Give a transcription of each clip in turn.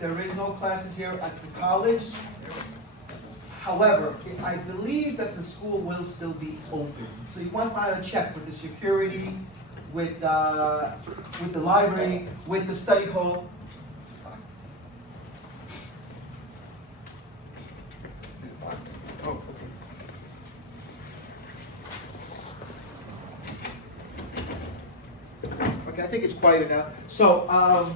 there is no classes here at the college. However, I believe that the school will still be open. So you want to check with the security, with the library, with the study hall. Oh, okay. Okay, I think it's quieter now. So,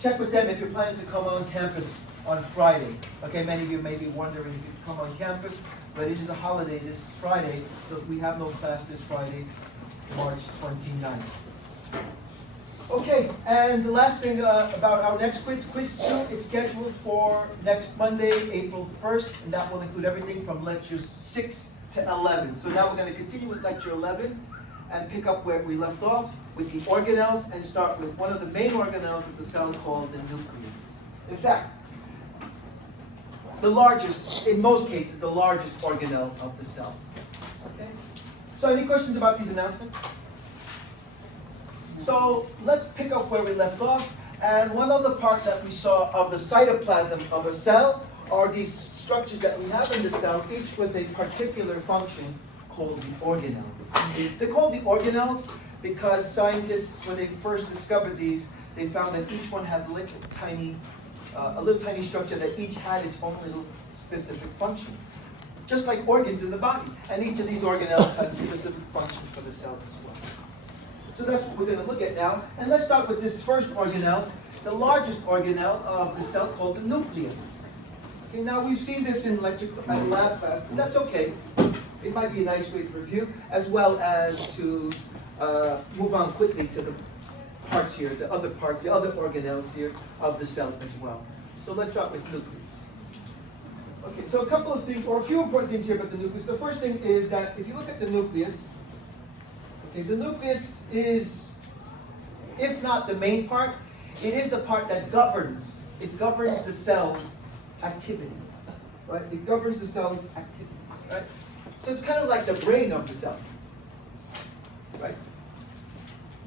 check with them if you're planning to come on campus on Friday. Okay, many of you may be wondering if you come on campus, but it is a holiday this Friday, so we have no class this Friday, March 29th. Okay, and the last thing about our next quiz. Quiz 2 is scheduled for next Monday, April 1st, and that will include everything from lectures 6 to 11. So now we're going to continue with lecture 11 and pick up where we left off with the organelles and start with one of the main organelles of the cell called the nucleus. In fact, the largest, in most cases, the largest organelle of the cell. Okay? So any questions about these announcements? So let's pick up where we left off. And one other part that we saw of the cytoplasm of a cell are these structures that we have in the cell, each with a particular function called the organelles. They're called the organelles because scientists, when they first discovered these, they found that each one had a little tiny structure that each had its own little specific function, just like organs in the body. And each of these organelles has a specific function for the cell as well. So that's what we're going to look at now. And let's start with this first organelle, the largest organelle of the cell called the nucleus. Okay, now we've seen this in lecture and lab class, but that's okay. It might be a nice way to review, as well as to move on quickly to the parts here, the other organelles here of the cell as well. So let's start with nucleus. Okay, so a couple of things, or a few important things here about the nucleus. The first thing is that if you look at the nucleus, okay, the nucleus is, if not the main part, it is the part that governs. It governs the cell's activities, right? It governs the cell's activities, right? So it's kind of like the brain of the cell, right?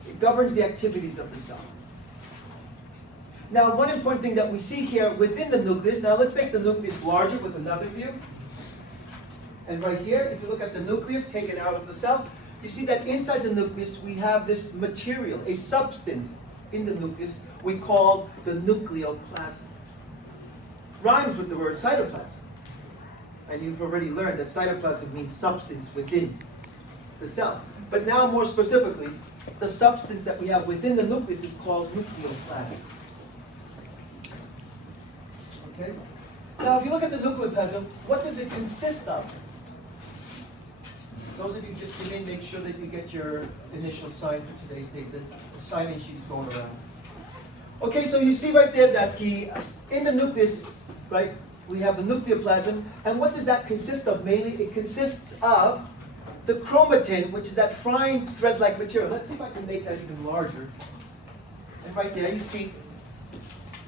It governs the activities of the cell. Now, one important thing that we see here within the nucleus, now let's make the nucleus larger with another view. And right here, if you look at the nucleus taken out of the cell, you see that inside the nucleus we have this material, a substance in the nucleus we call the nucleoplasm. Rhymes with the word cytoplasm. And you've already learned that cytoplasm means substance within the cell. But now more specifically, the substance that we have within the nucleus is called nucleoplasm. Okay? Now if you look at the nucleoplasm, what does it consist of? Those of you just come in, make sure that you get your initial sign for today's date. The sign-in sheet is going around. Okay, so you see right there that in the nucleus, right, we have the nucleoplasm. And what does that consist of mainly? It consists of the chromatin, which is that fine thread-like material. Let's see if I can make that even larger. And right there you see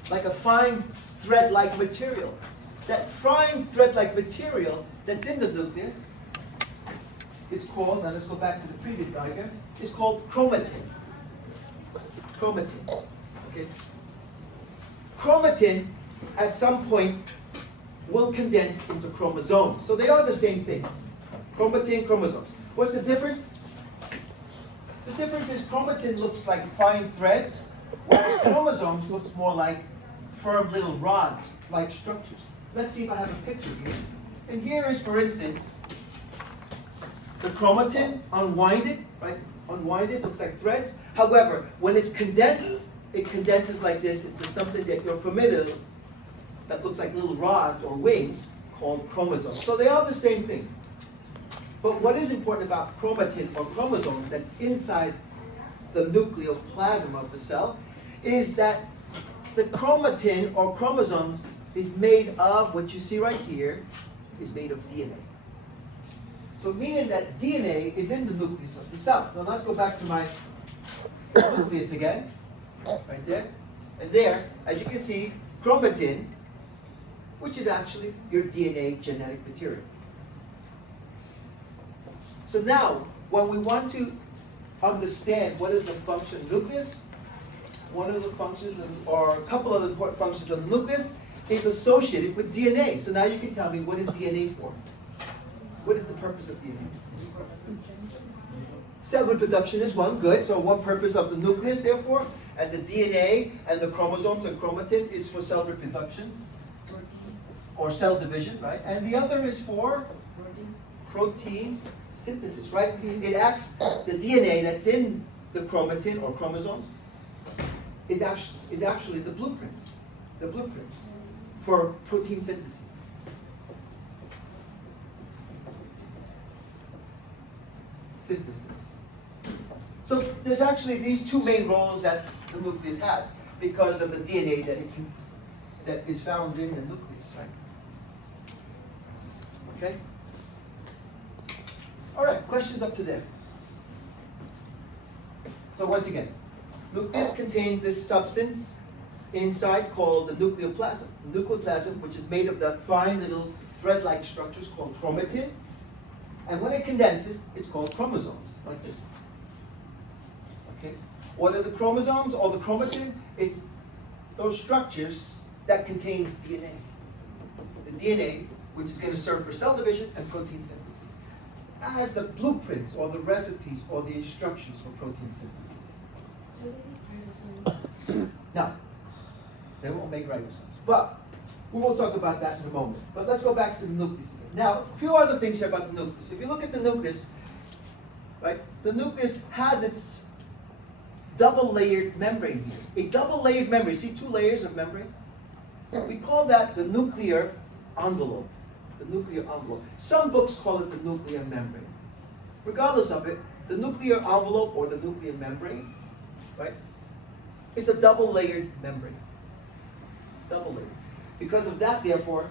like a fine thread-like material. That fine thread-like material that's in the nucleus is called, now let's go back to the previous diagram, is called chromatin. Chromatin. Okay. Chromatin at some point will condense into chromosomes. So they are the same thing. Chromatin, chromosomes. What's the difference? The difference is chromatin looks like fine threads, whereas chromosomes looks more like firm little rods, like structures. Let's see if I have a picture here. And here is, for instance, the chromatin unwinded, right? Unwinded, looks like threads. However, when it's condensed, it condenses like this into something that you're familiar with, that looks like little rods or wings, called chromosomes. So they are the same thing. But what is important about chromatin or chromosomes that's inside the nucleoplasm of the cell is that the chromatin or chromosomes is made of, what you see right here, is made of DNA. So meaning that DNA is in the nucleus of the cell. Now let's go back to my nucleus again, right there. And there, as you can see, chromatin, which is actually your DNA genetic material. So now, when we want to understand what is the function of the nucleus, one of the functions, or a couple of the important functions of the nucleus, is associated with DNA. So now you can tell me, what is DNA for? What is the purpose of DNA? Cell reproduction is one, good. So one purpose of the nucleus, therefore, and the DNA and the chromosomes and chromatin is for cell reproduction or cell division, right? And the other is for protein synthesis, right? It acts, the DNA that's in the chromatin or chromosomes is actually the blueprints for protein synthesis. So there's actually these two main roles that the nucleus has because of the DNA that is found in the nucleus, right? Okay? All right, questions up to there. So once again, nucleus contains this substance inside called the nucleoplasm. The nucleoplasm, which is made of the fine little thread-like structures called chromatin. And when it condenses, it's called chromosomes, like this. Okay? What are the chromosomes or the chromatin? It's those structures that contains DNA. The DNA, which is going to serve for cell division and protein synthesis, as the blueprints or the recipes or the instructions for protein synthesis. Now, they won't make ribosomes, but we will talk about that in a moment. But let's go back to the nucleus again. Now, a few other things here about the nucleus. If you look at the nucleus, right, the nucleus has its double-layered membrane here. A double-layered membrane. See two layers of membrane? We call that the nuclear envelope. The nuclear envelope. Some books call it the nuclear membrane. Regardless of it, the nuclear envelope or the nuclear membrane, right, is a double-layered membrane. Double-layered. Because of that, therefore,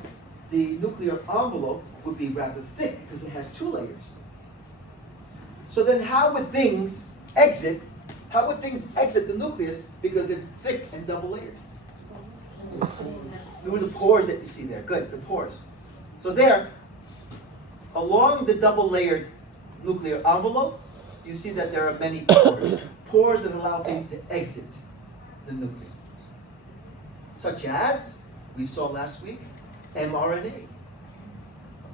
the nuclear envelope would be rather thick because it has two layers. So then how would things exit? How would things exit the nucleus because it's thick and double-layered? Through the pores that you see there. Good, the pores. So there, along the double-layered nuclear envelope, you see that there are many pores. Pores that allow things to exit the nucleus. Such as, we saw last week, mRNA.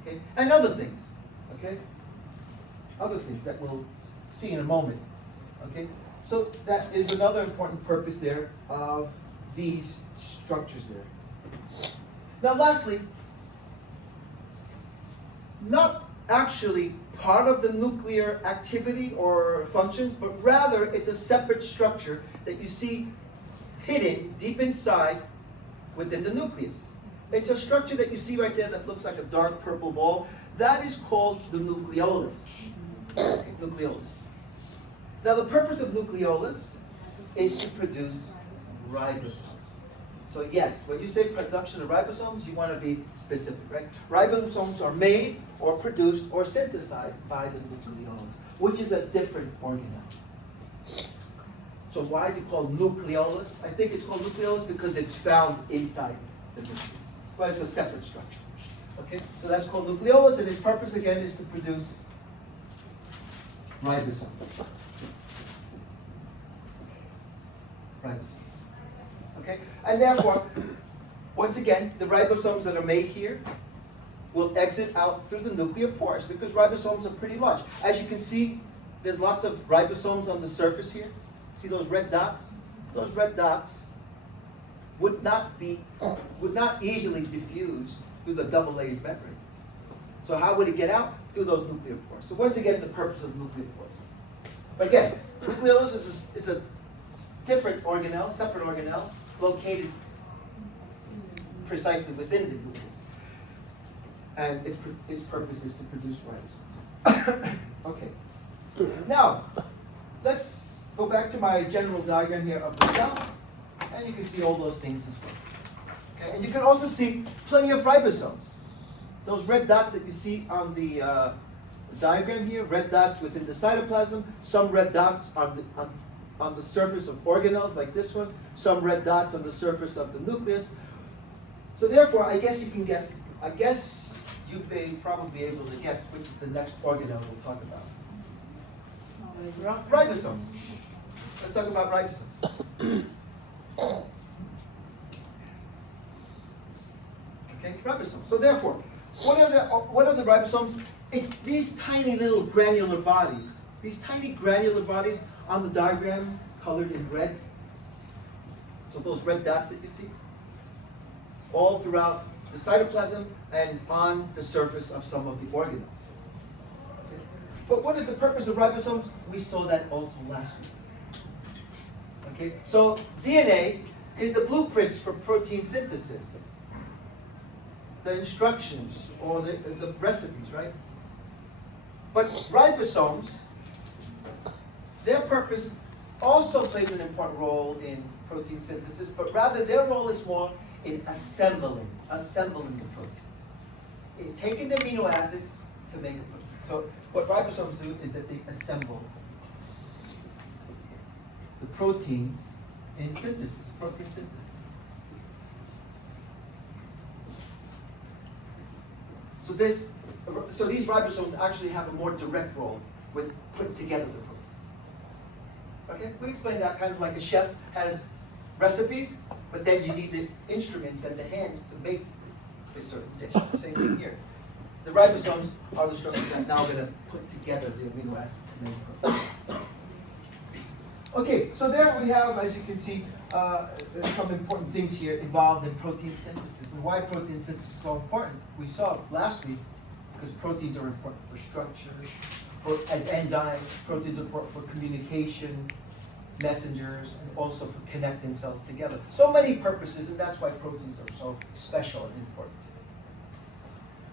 Okay? And other things. Okay? Other things that we'll see in a moment. Okay? So that is another important purpose there of these structures there. Now lastly, not actually part of the nuclear activity or functions, but rather it's a separate structure that you see hidden deep inside within the nucleus. It's a structure that you see right there that looks like a dark purple ball. That is called the nucleolus. Okay, nucleolus. Now the purpose of nucleolus is to produce ribosomes. So yes, when you say production of ribosomes, you want to be specific, right? Ribosomes are made or produced or synthesized by the nucleolus, which is a different organelle. So why is it called nucleolus? I think it's called nucleolus because it's found inside the nucleus. But it's a separate structure. Okay? So that's called nucleolus, and its purpose again is to produce ribosomes. Ribosomes. Okay? And therefore, once again, the ribosomes that are made here will exit out through the nuclear pores because ribosomes are pretty large. As you can see, there's lots of ribosomes on the surface here. See those red dots? Those red dots would not easily diffuse through the double-layered membrane. So how would it get out? Through those nuclear pores. So once again, the purpose of nuclear pores. But again, nucleolus is a different organelle, separate organelle, located precisely within the nucleus. And its purpose is to produce ribosomes. Okay. Now, let's go back to my general diagram here of the cell. And you can see all those things as well. Okay? And you can also see plenty of ribosomes. Those red dots that you see on the diagram here, red dots within the cytoplasm, some red dots on the surface of organelles like this one, some red dots on the surface of the nucleus. So therefore, I guess you can guess, you may probably be able to guess which is the next organelle we'll talk about. Ribosomes. Let's talk about ribosomes. Okay, ribosomes. So therefore, what are the ribosomes? It's these tiny little granular bodies. These tiny granular bodies on the diagram colored in red. So those red dots that you see, all throughout the cytoplasm and on the surface of some of the organelles. Okay. But what is the purpose of ribosomes? We saw that also last week. Okay, so DNA is the blueprints for protein synthesis, the instructions or the recipes, right? But ribosomes, their purpose also plays an important role in protein synthesis, but rather their role is more in assembling the proteins, in taking the amino acids to make a protein. So what ribosomes do is that they assemble the proteins in synthesis, protein synthesis. So these ribosomes actually have a more direct role with putting together the proteins. Okay, we explained that kind of like a chef has recipes, but then you need the instruments and the hands to make a certain dish. Same thing here. The ribosomes are the structures that are now going to put together the amino acids to make a protein. Okay, so there we have, as you can see, some important things here involved in protein synthesis. And why protein synthesis is so important? We saw last week, because proteins are important for structure, as enzymes, proteins are important for communication, messengers, and also for connecting cells together. So many purposes, and that's why proteins are so special and important.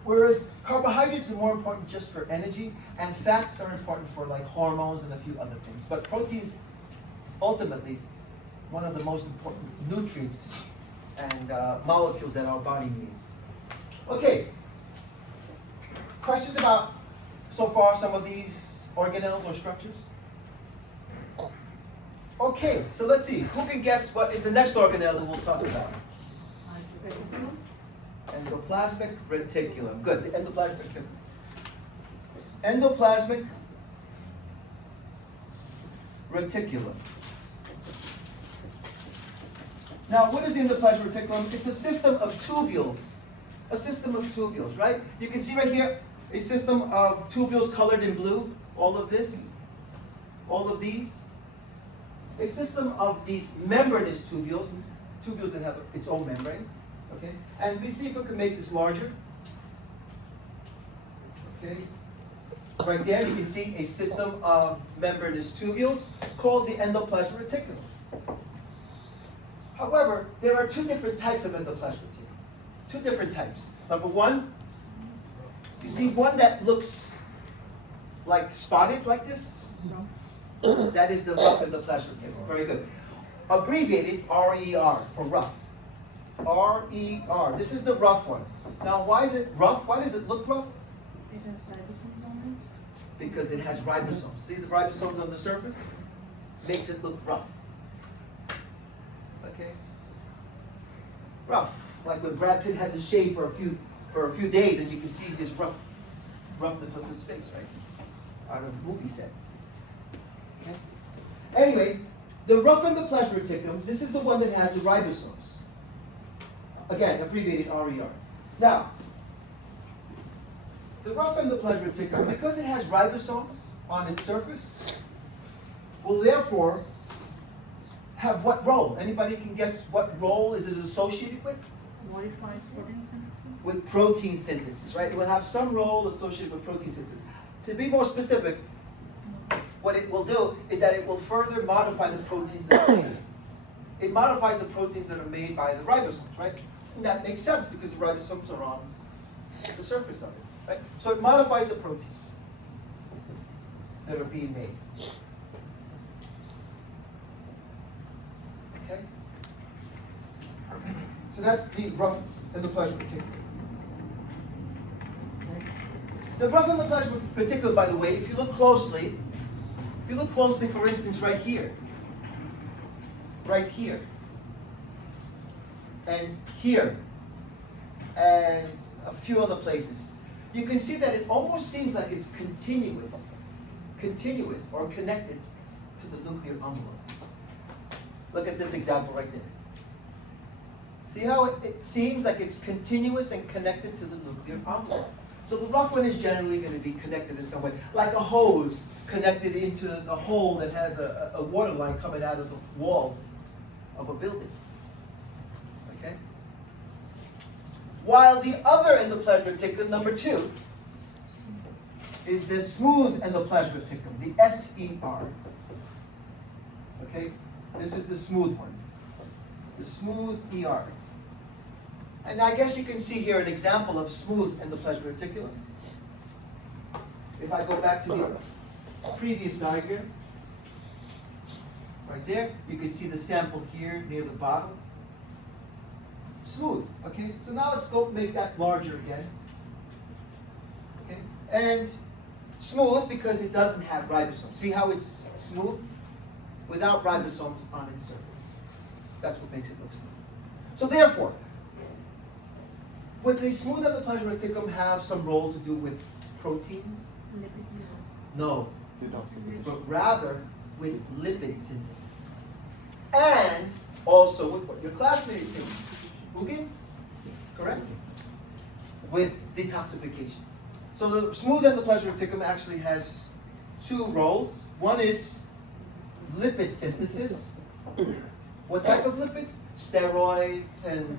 Whereas carbohydrates are more important just for energy, and fats are important for like hormones and a few other things. But proteins, ultimately, one of the most important nutrients and molecules that our body needs. Okay, questions about, so far, some of these organelles or structures? Okay, so let's see. Who can guess what is the next organelle that we'll talk about? Endoplasmic reticulum. Good, the endoplasmic reticulum. Endoplasmic reticulum. Now, what is the endoplasmic reticulum? It's a system of tubules. A system of tubules, right? You can see right here a system of tubules colored in blue. All of this, all of these. A system of these membranous tubules that have its own membrane. Okay, and we see if we can make this larger. Okay, right there you can see a system of membranous tubules called the endoplasmic reticulum. However, there are two different types of endoplasmic reticulum. Two different types. Number one, you see one that looks like spotted like this? No. That is the rough endoplasmic reticulum. Very good. Abbreviated RER for rough. RER. This is the rough one. Now, why is it rough? Why does it look rough? It has ribosomes on it. Because it has ribosomes. See the ribosomes on the surface? Makes it look rough. Okay? Rough. Like when Brad Pitt has a shave for a few days, and you can see his roughness of his face, right? Out of a movie set. Okay? Anyway, the rough endoplasmic reticulum, this is the one that has the ribosomes. Again, abbreviated RER. Now, the rough endoplasmic reticulum, because it has ribosomes on its surface, will therefore have what role? Anybody can guess what role is it associated with? Modifies protein synthesis. With protein synthesis, right? It will have some role associated with protein synthesis. To be more specific, what it will do is that it will further modify the proteins that are made. It modifies the proteins that are made by the ribosomes, right? And that makes sense because the ribosomes are on the surface of it, right? So it modifies the proteins that are being made. Okay? So that's the rough endoplasmic reticulum. Okay? The rough endoplasmic reticulum, by the way, if you look closely, for instance, right here, and here, and a few other places, you can see that it almost seems like it's continuous or connected to the nuclear envelope. Look at this example right there. See how it seems like it's continuous and connected to the nuclear envelope. So the rough one is generally going to be connected in some way, like a hose connected into a hole that has a water line coming out of the wall of a building. Okay? While the other endoplasmic reticulum, number 2, is the smooth endoplasmic reticulum, the SER. Okay? This is the smooth one. The smooth ER. And I guess you can see here an example of smooth endoplasmic reticulum. If I go back to the previous diagram, right there, you can see the sample here near the bottom. Smooth, okay? So now let's go make that larger again. Okay? And smooth because it doesn't have ribosomes. See how it's smooth? Without ribosomes on its surface. That's what makes it look smooth. So therefore, would the smooth endoplasmic reticulum have some role to do with proteins? No, but rather with lipid synthesis. And also with what your classmate is saying. Ugin? Correct? With detoxification. So the smooth endoplasmic reticulum actually has 2 roles. One is lipid synthesis. What type of lipids? Steroids and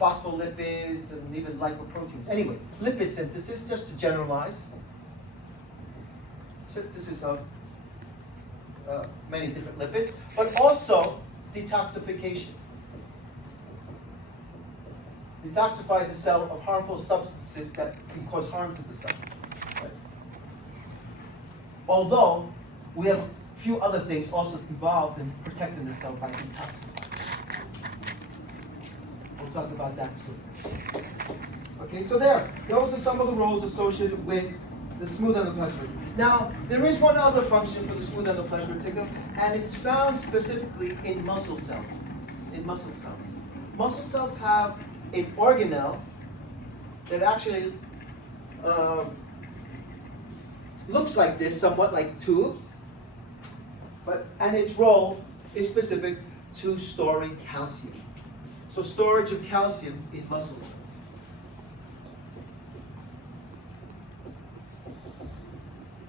phospholipids and even lipoproteins. Anyway, lipid synthesis, just to generalize. Synthesis of many different lipids, but also detoxification. Detoxifies the cell of harmful substances that can cause harm to the cell. Right? Although, we have a few other things also involved in protecting the cell by detoxifying. We'll talk about that soon. Okay, so those are some of the roles associated with the smooth endoplasmic reticulum. Now, there is one other function for the smooth endoplasmic reticulum, and it's found specifically in muscle cells. In muscle cells. Muscle cells have an organelle that actually looks like this, somewhat like tubes, and its role is specific to storing calcium. So storage of calcium in muscle cells.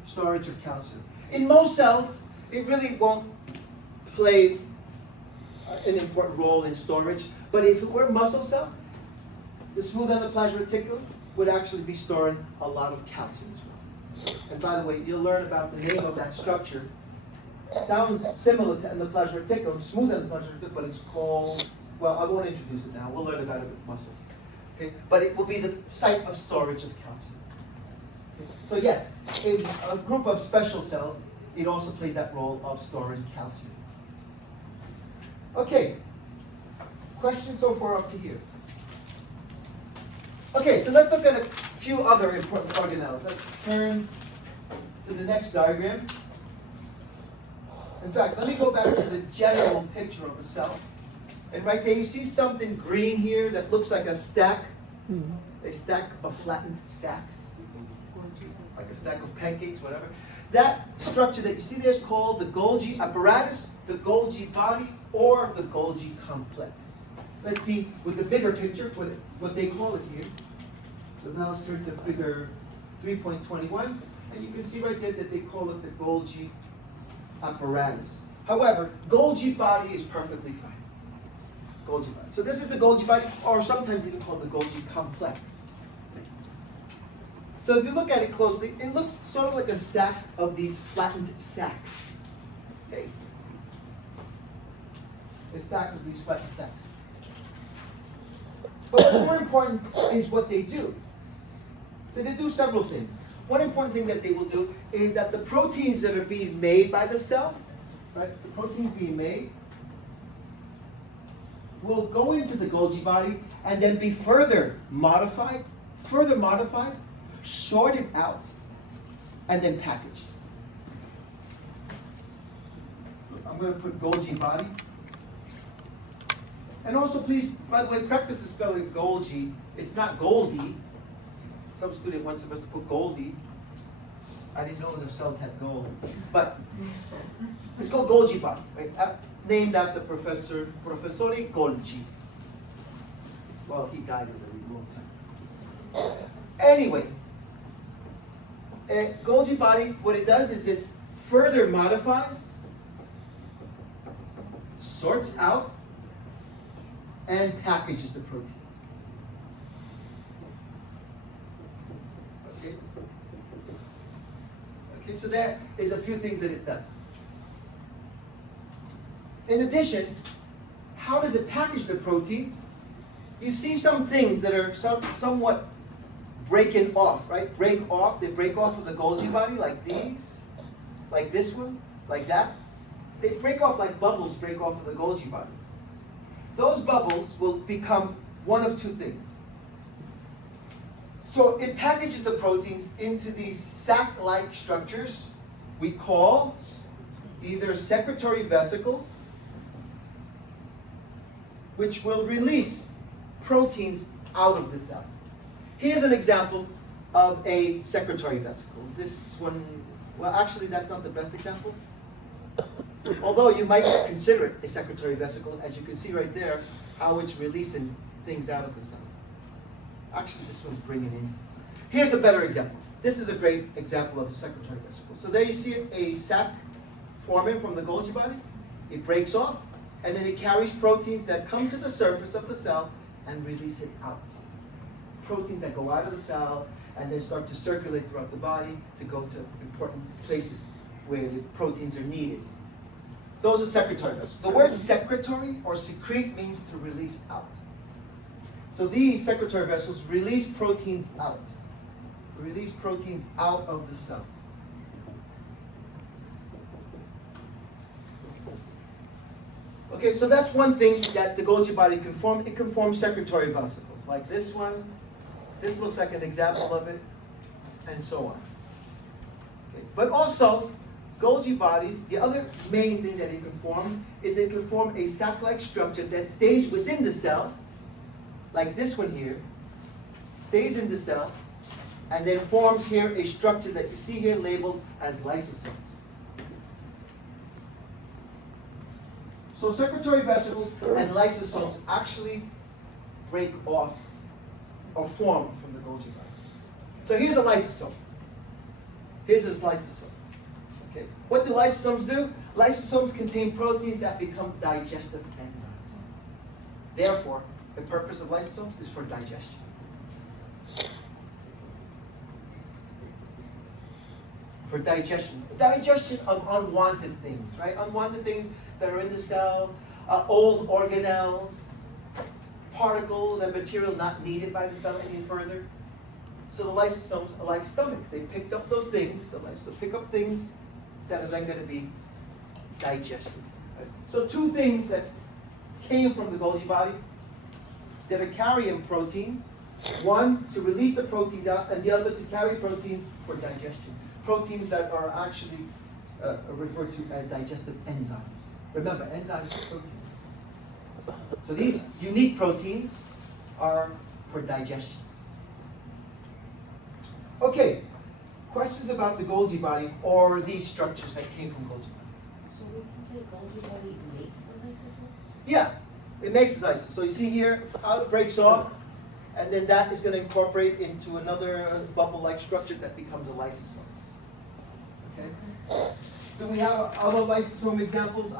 Storage of calcium. In most cells, it really won't play an important role in storage, but if it were a muscle cell, the smooth endoplasmic reticulum would actually be storing a lot of calcium as well. And by the way, you'll learn about the name of that structure. It sounds similar to endoplasmic reticulum, smooth endoplasmic reticulum, but it's called, well, I won't introduce it now. We'll learn about it with muscles. Okay? But it will be the site of storage of calcium. Okay? So yes, in a group of special cells, it also plays that role of storing calcium. Okay. Questions so far up to here? Okay, so let's look at a few other important organelles. Let's turn to the next diagram. In fact, let me go back to the general picture of a cell. And right there, you see something green here that looks like a stack of flattened sacks, like a stack of pancakes, whatever. That structure that you see there is called the Golgi apparatus, the Golgi body, or the Golgi complex. Let's see with the bigger picture what they call it here. So now let's turn to figure 3.21, and you can see right there that they call it the Golgi apparatus. However, Golgi body is perfectly fine. Golgi body. So this is the Golgi body, or sometimes even called the Golgi complex. So if you look at it closely, it looks sort of like a stack of these flattened sacks. Okay? A stack of these flattened sacks. But more important is what they do. So they do several things. One important thing that they will do is that the proteins that are being made by the cell, right, the proteins being made, will go into the Golgi body and then be further modified, sorted out, and then packaged. So I'm going to put Golgi body. And also, please, by the way, practice the spelling Golgi. It's not Goldie. Some student wants us to put Goldie. I didn't know the cells had gold. But it's called Golgi body. Right? named after Professore Golgi. Well, he died already a long time. Anyway, a Golgi body, what it does is it further modifies, sorts out, and packages the proteins. Okay? Okay, so there is a few things that it does. In addition, how does it package the proteins? You see some things that are somewhat breaking off, right? Break off, they break off of the Golgi body like these, like this one, like that. They break off like bubbles break off of the Golgi body. Those bubbles will become one of two things. So it packages the proteins into these sac-like structures we call either secretory vesicles, which will release proteins out of the cell. Here's an example of a secretory vesicle. This one, well, actually, that's not the best example. Although you might consider it a secretory vesicle, as you can see right there, how it's releasing things out of the cell. Actually, this one's bringing in. Here's a better example. This is a great example of a secretory vesicle. So there you see a sac forming from the Golgi body. It breaks off, and then it carries proteins that come to the surface of the cell and release it out. Proteins that go out of the cell and then start to circulate throughout the body to go to important places where the proteins are needed. Those are secretory vessels. The word secretory or secrete means to release out. So these secretory vessels release proteins out. Release proteins out of the cell. Okay, so that's one thing that the Golgi body can form. It can form secretory vesicles, like this one. This looks like an example of it, and so on. Okay. But also, Golgi bodies, the other main thing that it can form is it can form a sac-like structure that stays within the cell, like this one here, stays in the cell, and then forms here a structure that you see here labeled as lysosomes. So secretory vesicles and lysosomes actually break off or form from the Golgi body. So here's a lysosome. Here's a lysosome. Okay. What do lysosomes do? Lysosomes contain proteins that become digestive enzymes. Therefore, the purpose of lysosomes is for digestion. For digestion. Digestion of unwanted things, right? Unwanted things that are in the cell, old organelles, particles and material not needed by the cell any further. So the lysosomes are like stomachs. They picked up those things. The lysosomes pick up things that are then going to be digested. Right? So two things that came from the Golgi body that are carrying proteins. One, to release the proteins out, and the other to carry proteins for digestion. Proteins that are actually referred to as digestive enzymes. Remember, enzymes are proteins. So these unique proteins are for digestion. Okay, questions about the Golgi body or these structures that came from Golgi body? So we can say Golgi body makes the lysosome? Yeah, it makes the lysosome. So you see here how it breaks off, and then that is going to incorporate into another bubble-like structure that becomes a lysosome. Okay. Do we have other lysosome examples?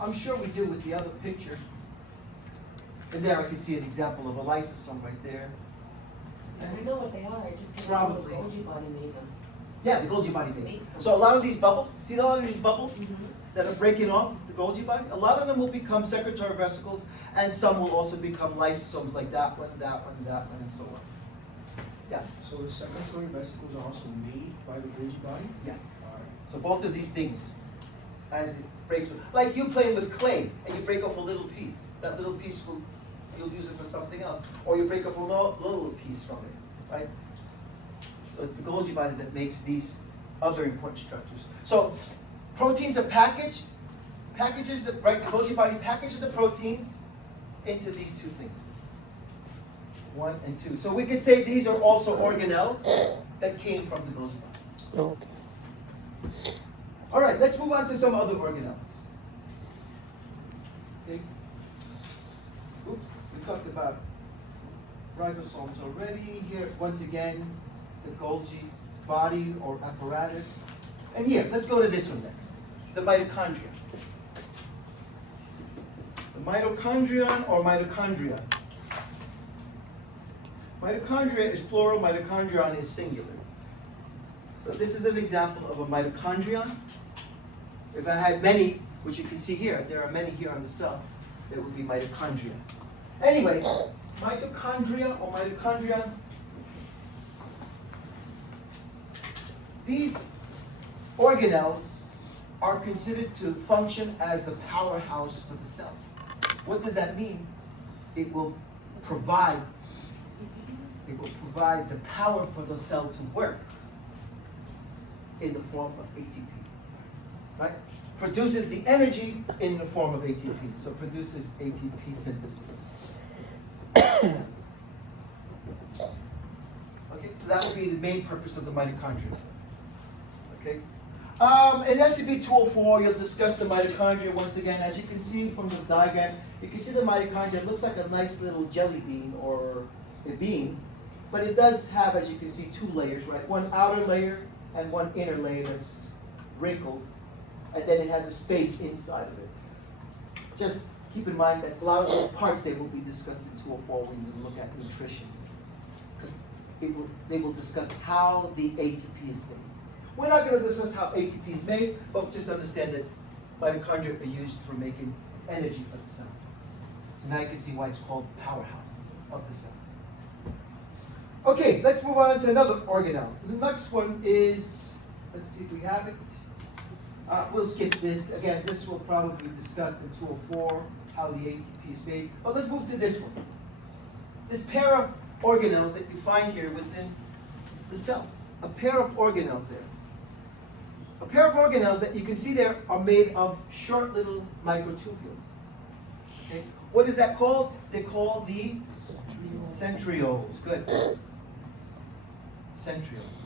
I'm sure we do with the other pictures. And there I can see an example of a lysosome right there. And we know what they are, just the Probably. Golgi body made them. Yeah, the Golgi body makes Makes them. So a lot of these bubbles, see a lot of these bubbles that are breaking off the Golgi body? A lot of them will become secretory vesicles, and some will also become lysosomes like that one, that one, that one, and so on. Yeah. So the secretory vesicles are also made by the Golgi body? Yes. All right. So both of these things, as it breaks, like you playing with clay and you break off a little piece. That little piece you'll use it for something else, or you break off a little piece from it, right? So it's the Golgi body that makes these other important structures. So proteins are packaged, right? The Golgi body packages the proteins into these two things, 1 and 2. So we could say these are also organelles that came from the Golgi body. Okay. All right, let's move on to some other organelles. talked about ribosomes already. Here, once again, the Golgi body or apparatus. And here, let's go to this one next, the mitochondria. The mitochondrion or mitochondria. Mitochondria is plural, mitochondrion is singular. So this is an example of a mitochondrion. If I had many, which you can see here, there are many here on the cell, it would be mitochondria. Anyway, mitochondria or mitochondrion, these organelles are considered to function as the powerhouse for the cell. What does that mean? It will provide the power for the cell to work in the form of ATP, right? Produces the energy in the form of ATP, so produces ATP synthesis. Okay, so that would be the main purpose of the mitochondria. Okay, in SCB 204, you'll discuss the mitochondria once again. As you can see from the diagram, you can see the mitochondria. It looks like a nice little jelly bean or a bean, but it does have, as you can see, two layers, right? One outer layer and one inner layer that's wrinkled, and then it has a space inside of it. Just keep in mind that a lot of those parts, they will be discussed in 204 when you look at nutrition, because they will discuss how the ATP is made. We're not going to discuss how ATP is made, but just understand that mitochondria are used for making energy for the cell. So now you can see why it's called powerhouse of the cell. Okay, let's move on to another organelle. The next one is, let's see if we have it. We'll skip this. Again, this will probably be discussed in 204, how the ATP is made. But let's move to this one. This pair of organelles that you find here within the cells. A pair of organelles there. A pair of organelles that you can see there are made of short little microtubules. Okay? What is that called? They're called the centrioles. Good. Centrioles.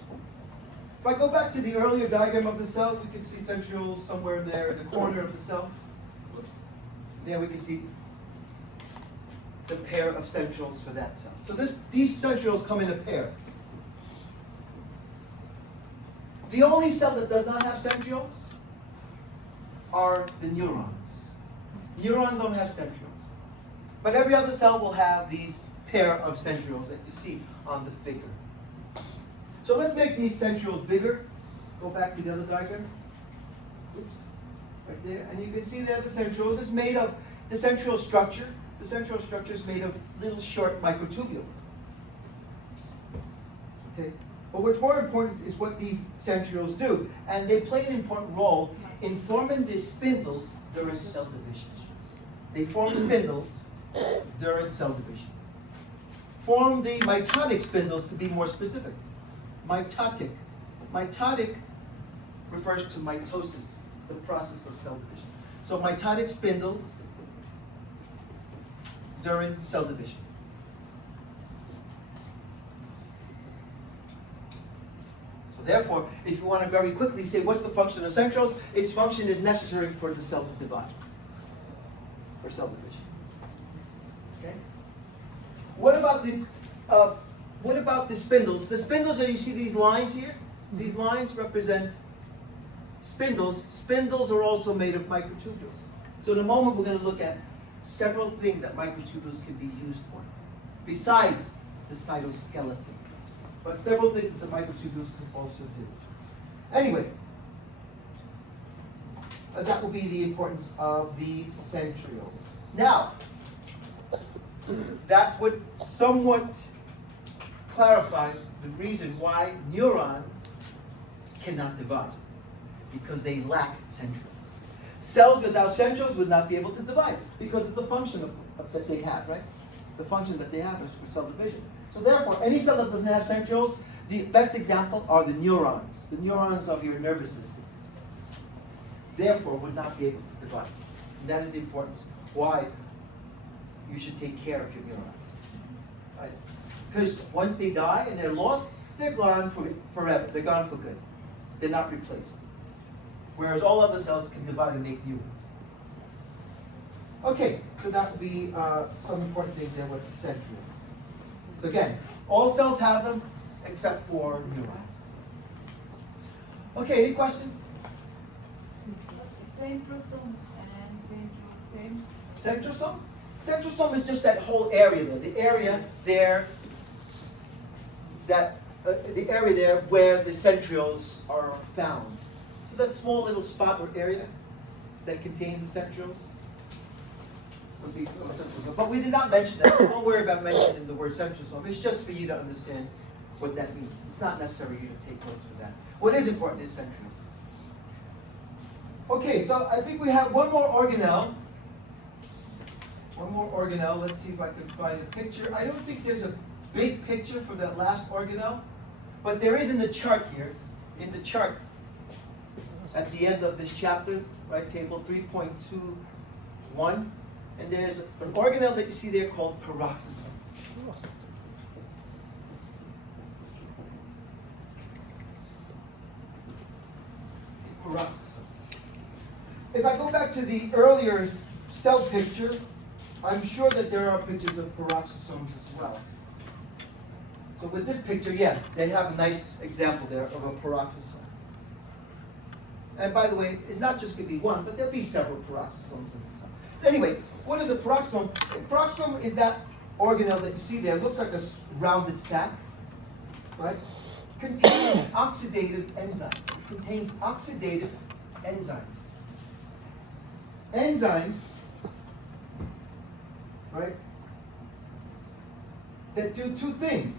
If I go back to the earlier diagram of the cell, we can see centrioles somewhere there in the corner of the cell. Whoops. There we can see the pair of centrioles for that cell. So these centrioles come in a pair. The only cell that does not have centrioles are the neurons. Neurons don't have centrioles. But every other cell will have these pair of centrioles that you see on the figure. So let's make these centrioles bigger. Go back to the other diagram. Oops. Right there. And you can see there the centrioles is made of the centriole structure. The centriole structure is made of little short microtubules. Okay. But what's more important is what these centrioles do. And they play an important role in forming the spindles during cell division. They form spindles during cell division. Form the mitotic spindles, to be more specific. Mitotic. Mitotic refers to mitosis, the process of cell division. So mitotic spindles during cell division. So therefore, if you want to very quickly say what's the function of centrioles, its function is necessary for the cell to divide, for cell division. Okay. What about the spindles? The spindles, you see these lines here? These lines represent spindles. Spindles are also made of microtubules. So in a moment we're going to look at several things that microtubules can be used for, besides the cytoskeleton. But several things that the microtubules can also do. Anyway, that will be the importance of the centrioles. Now, that would somewhat clarify the reason why neurons cannot divide, because they lack centrioles. Cells without centrioles would not be able to divide because of the function that they have, right? The function that they have is for cell division. So therefore, any cell that doesn't have centrioles, the best example are the neurons of your nervous system. Therefore, would not be able to divide. And that is the importance why you should take care of your neurons. Right? Because once they die and they're lost, they're gone forever. They're gone for good. They're not replaced. Whereas all other cells can divide and make new ones. Okay, so that would be some important things there with the centrioles. So again, all cells have them except for neurons. Okay, any questions? Centrosome and centrosome. Centrosome? Centrosome is just that whole area there, the area there, the area there where the centrioles are found. So that small little spot or area that contains the centrioles would be called centrosome. But we did not mention that, so don't worry about mentioning the word centrosome. It's just for you to understand what that means. It's not necessary for you to take notes for that. What is important is centrioles. Okay, so I think we have one more organelle. One more organelle. Let's see if I can find a picture. I don't think there's a big picture for that last organelle, but there is in the chart here, in the chart at the end of this chapter, right, table 3.21, and there's an organelle that you see there called peroxisome. Peroxisome. If I go back to the earlier cell picture, I'm sure that there are pictures of peroxisomes as well. So with this picture, yeah, they have a nice example there of a peroxisome. And by the way, it's not just going to be one, but there'll be several peroxisomes in the cell. So anyway, what is a peroxisome? A peroxisome is that organelle that you see there. It looks like a rounded sac, right? Contains oxidative enzymes. It contains oxidative enzymes. Enzymes, right, that do two things.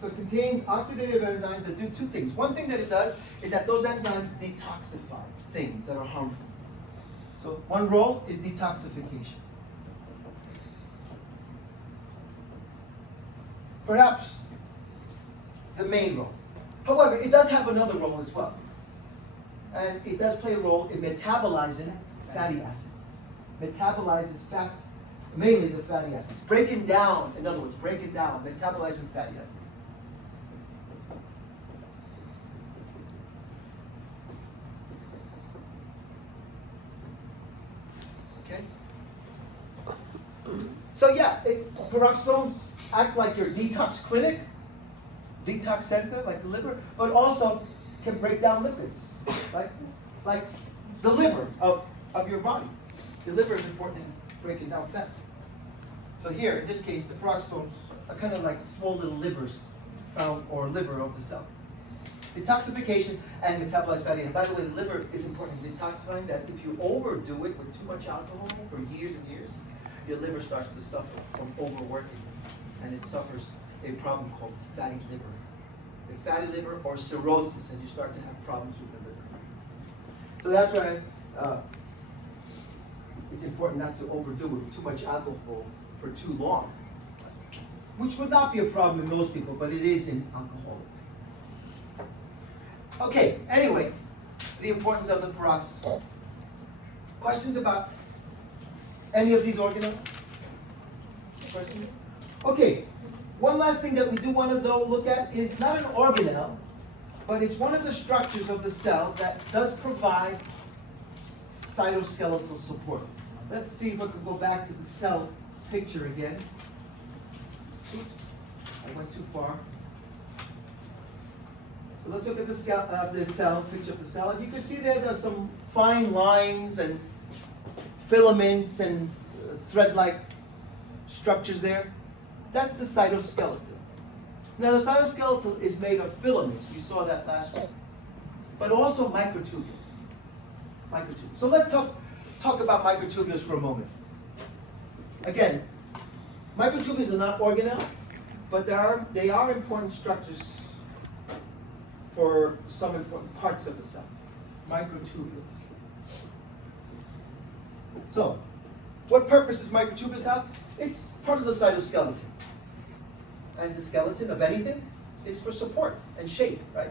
So it contains oxidative enzymes that do two things. One thing that it does is that those enzymes detoxify things that are harmful. So one role is detoxification. Perhaps the main role. However, it does have another role as well. And it does play a role in metabolizing fatty acids. Metabolizes fats, mainly the fatty acids. Breaking down, in other words, breaking down, metabolizing fatty acids. Okay? So yeah, peroxisomes act like your detox clinic, detox center, like the liver, but also can break down lipids, right? Like the liver of your body. The liver is important in breaking down fats. So here, in this case, the peroxisomes are kind of like small little livers found, or liver of the cell. Detoxification and metabolized fatty acids. By the way, the liver is important in detoxifying, that if you overdo it with too much alcohol for years and years, your liver starts to suffer from overworking, and it suffers a problem called fatty liver. The fatty liver or cirrhosis, and you start to have problems with the liver. So that's why it's important not to overdo it with too much alcohol for too long, which would not be a problem in most people, but it is in alcoholics. Okay, anyway, the importance of the peroxisome. Questions about any of these organelles? Questions? Okay, one last thing that we do want to though look at is not an organelle, but it's one of the structures of the cell that does provide cytoskeletal support. Let's see if I can go back to the cell picture again. Oops, I went too far. So let's look at the cell, picture of the cell. And you can see there's some fine lines and filaments and thread-like structures there. That's the cytoskeleton. Now the cytoskeleton is made of filaments. We saw that last week. But also microtubules. Microtubules. So let's talk about microtubules for a moment. Again, microtubules are not organelles, but they are important structures for some important parts of the cell. Microtubules. So, what purpose does microtubules have? It's part of the cytoskeleton. And the skeleton of anything is for support and shape, right?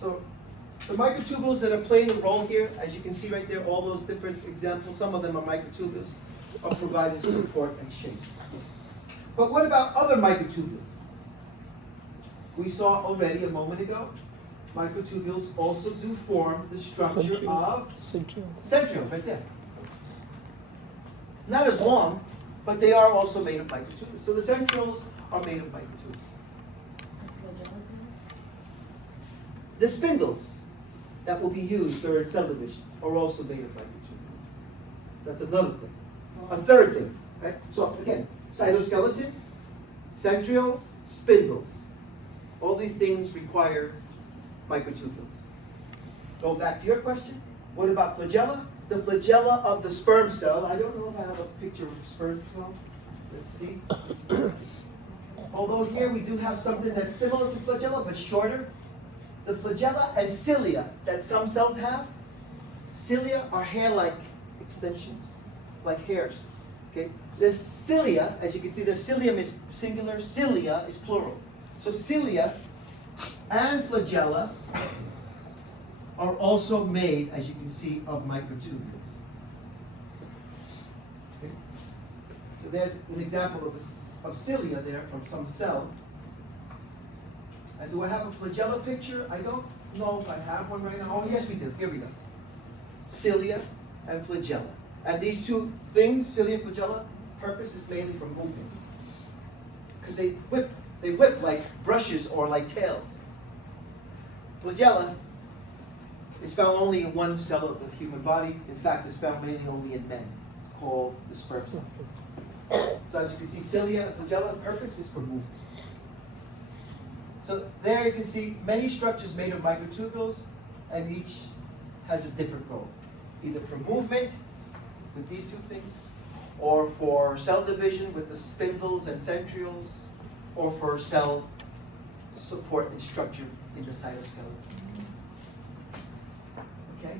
So, the microtubules that are playing a role here, as you can see right there, all those different examples, some of them are microtubules, are providing support and shape. But what about other microtubules? We saw already a moment ago, microtubules also do form the structure of centrioles, right there. Not as long, but they are also made of microtubules. So the centrioles are made of microtubules. The spindles that will be used during cell division are also made of microtubules. That's another thing. A third thing, right? So again, cytoskeleton, centrioles, spindles. All these things require microtubules. Going back to your question, what about flagella? The flagella of the sperm cell. I don't know if I have a picture of the sperm cell. Let's see. Although here we do have something that's similar to flagella but shorter. The flagella and cilia that some cells have, cilia are hair-like extensions, like hairs. Okay? The cilia, as you can see, the cilium is singular, cilia is plural. So cilia and flagella are also made, as you can see, of microtubules. Okay? So there's an example of cilia there from some cell. And do I have a flagella picture? I don't know if I have one right now. Oh, yes, we do. Here we go. Cilia and flagella. And these two things, cilia and flagella, purpose is mainly for movement. Because they whip like brushes or like tails. Flagella is found only in one cell of the human body. In fact, it's found mainly only in men. It's called the sperm cell. So as you can see, cilia and flagella purpose is for movement. So there you can see many structures made of microtubules, and each has a different role. Either for movement with these two things, or for cell division with the spindles and centrioles, or for cell support and structure in the cytoskeleton. Okay?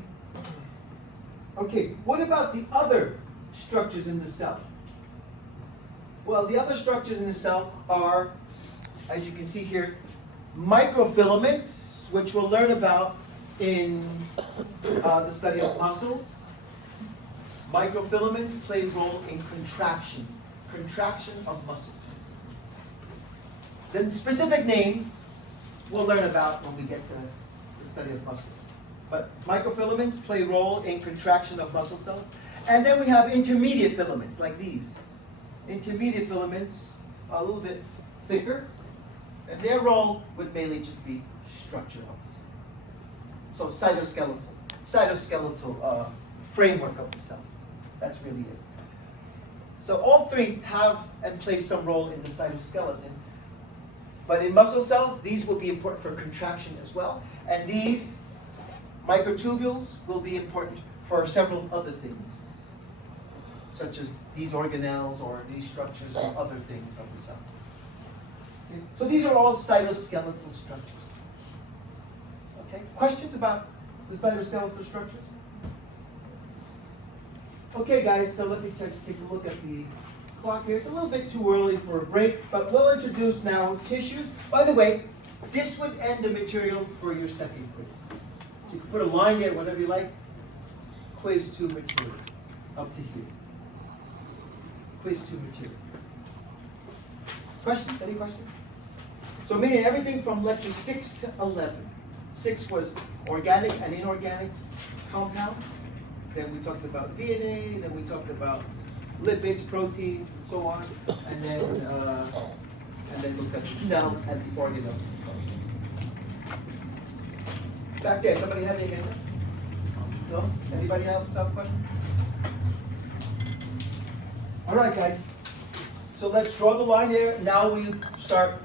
Okay, what about the other structures in the cell? Well, the other structures in the cell are, as you can see here, microfilaments, which we'll learn about in the study of muscles. Microfilaments play a role in contraction of muscle cells. The specific name we'll learn about when we get to the study of muscles. But microfilaments play a role in contraction of muscle cells. And then we have intermediate filaments, like these. Intermediate filaments are a little bit thicker, and their role would mainly just be structure of the cell. So cytoskeletal framework of the cell. That's really it. So all three have and play some role in the cytoskeleton. But in muscle cells, these will be important for contraction as well. And these microtubules will be important for several other things, such as these organelles or these structures or other things of the cell. Okay? So these are all cytoskeletal structures. Okay? Questions about the cytoskeletal structures? Okay, guys, so let me just take a look at the clock here. It's a little bit too early for a break, but we'll introduce now tissues. By the way, this would end the material for your second quiz. So you can put a line there, whatever you like. Quiz 2 material, up to here. Quiz 2 material. Questions? Any questions? So meaning everything from lecture 6 to 11. 6 was organic and inorganic compounds. Then we talked about DNA, then we talked about lipids, proteins, and so on. And then looked at the cell and the organelles themselves. Back there, somebody had any hand? No? Anybody else have a question? All right, guys. So let's draw the line here. Now we start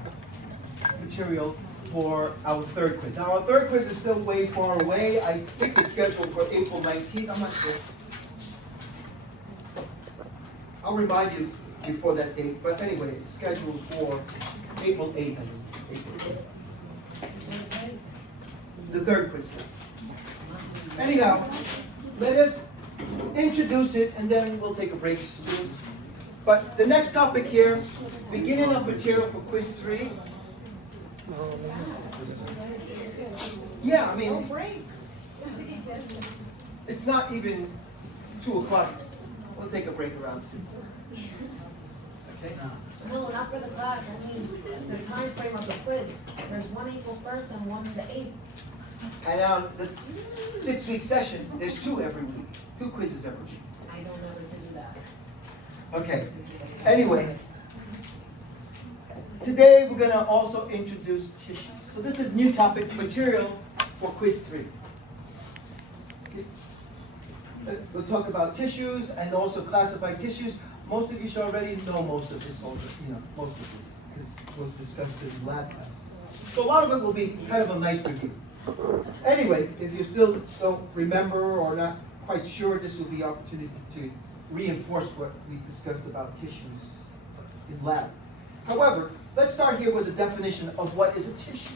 material for our third quiz. Now our third quiz is still way far away. I think it's scheduled for April 19th. I'm not sure. I'll remind you before that date. But anyway, it's scheduled for April 8th. April 8th. The third quiz. Anyhow, let us introduce it and then we'll take a break soon. But the next topic here, beginning of material for quiz 3. Yeah, I mean, it's not even 2 o'clock. We'll take a break around 2. Okay? No, not for the class. I mean, the time frame of the quiz. There's one April 1st and one the 8th. And now the 6-week session, there's 2 every week. 2 quizzes every week. I don't ever to do that. Okay, anyway, today we're gonna also introduce tissues. So this is new topic material for quiz 3. We'll talk about tissues and also classify tissues. Most of you should already know most of this, most of this, because it was discussed in lab class. So a lot of it will be kind of a nice review. Anyway, if you still don't remember or not quite sure, this will be an opportunity to reinforce what we discussed about tissues in lab. However, let's start here with the definition of what is a tissue.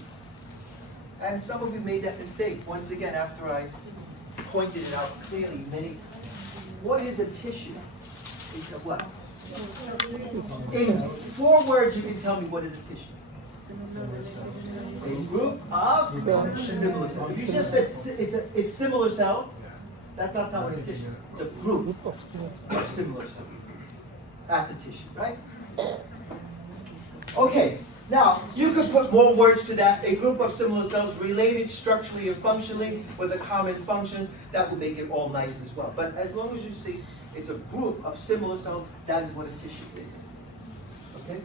And some of you made that mistake, once again, after I pointed it out clearly many times. What is a tissue? It's a what? In 4 words, you can tell me what is a tissue. A group of similar cells. If you just said it's similar cells, that's not telling me a tissue. It's a group of similar cells. That's a tissue, right? Okay, now you could put more words to that. A group of similar cells related structurally and functionally with a common function. That will make it all nice as well. But as long as you see it's a group of similar cells, that is what a tissue is. Okay?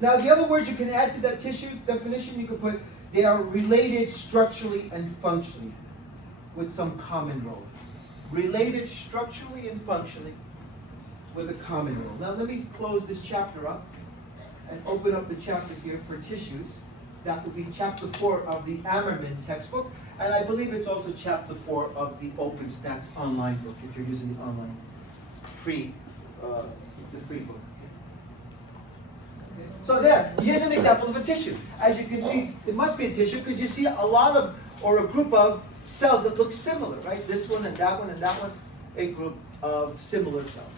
Now the other words you can add to that tissue definition, you could put they are related structurally and functionally with some common role. Related structurally and functionally with a common role. Now let me close this chapter up and open up the chapter here for tissues. That will be chapter 4 of the Ammerman textbook, and I believe it's also chapter 4 of the OpenStax online book, if you're using the online free, the free book. So there, here's an example of a tissue. As you can see, it must be a tissue because you see a lot of, or a group of cells that look similar, right? This one and that one and that one, a group of similar cells.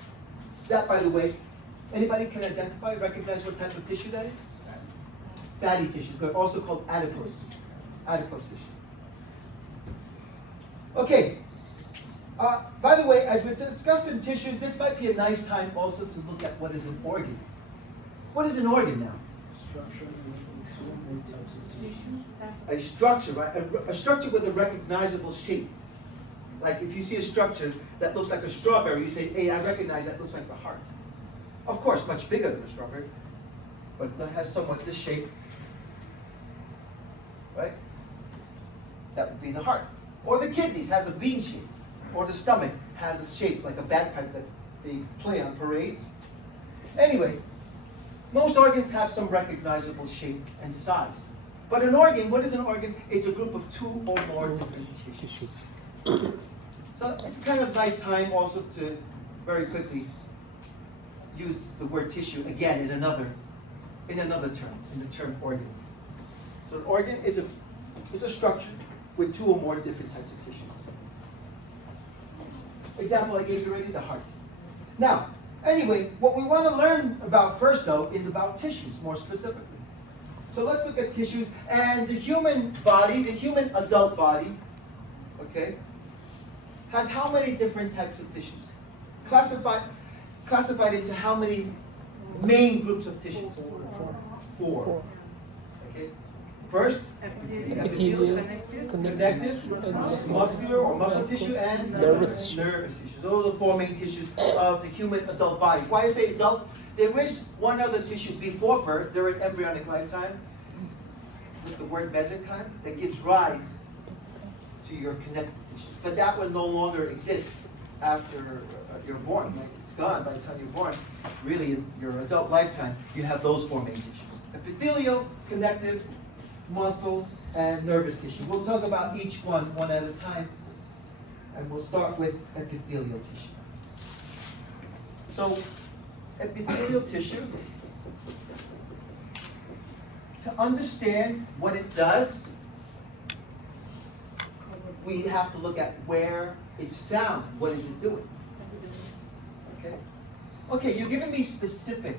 That, by the way, anybody can identify, recognize what type of tissue that is? Fatty tissue, also called adipose tissue. Okay. By the way, as we're discussing tissues, this might be a nice time also to look at what is an organ. What is an organ now? Structure and substance. A structure, right? A structure with a recognizable shape. Like if you see a structure that looks like a strawberry, you say, hey, I recognize that looks like the heart. Of course, much bigger than a strawberry, but that has somewhat this shape, right? That would be the heart. Or the kidneys has a bean shape. Or the stomach has a shape like a bagpipe that they play on parades. Anyway, most organs have some recognizable shape and size. But an organ, what is an organ? It's a group of 2 or more different tissues. So it's kind of nice time also to very quickly use the word tissue again in another term, in the term organ. So an organ is a structure with 2 or more different types of tissues. Example I gave you already, the heart. Now, anyway, what we want to learn about first though is about tissues more specifically. So let's look at tissues, and the human body, the human adult body, okay, has how many different types of tissues? Classified into how many main groups of tissues? 4. Okay. First, epithelial, connective, muscular or muscle tissue, and nervous tissue. Those are the 4 main tissues of the human adult body. Why I say adult? There is one other tissue before birth, during embryonic lifetime, with the word mesenchyme, that gives rise to your connective tissue. But that one no longer exists after you're born. Like, it's gone by the time you're born. Really, in your adult lifetime, you have those 4 main tissues. Epithelial, connective, muscle, and nervous tissue. We'll talk about each one at a time. And we'll start with epithelial tissue. So, epithelial tissue, to understand what it does, we have to look at where it's found. What is it doing? Okay. Okay, you're giving me specific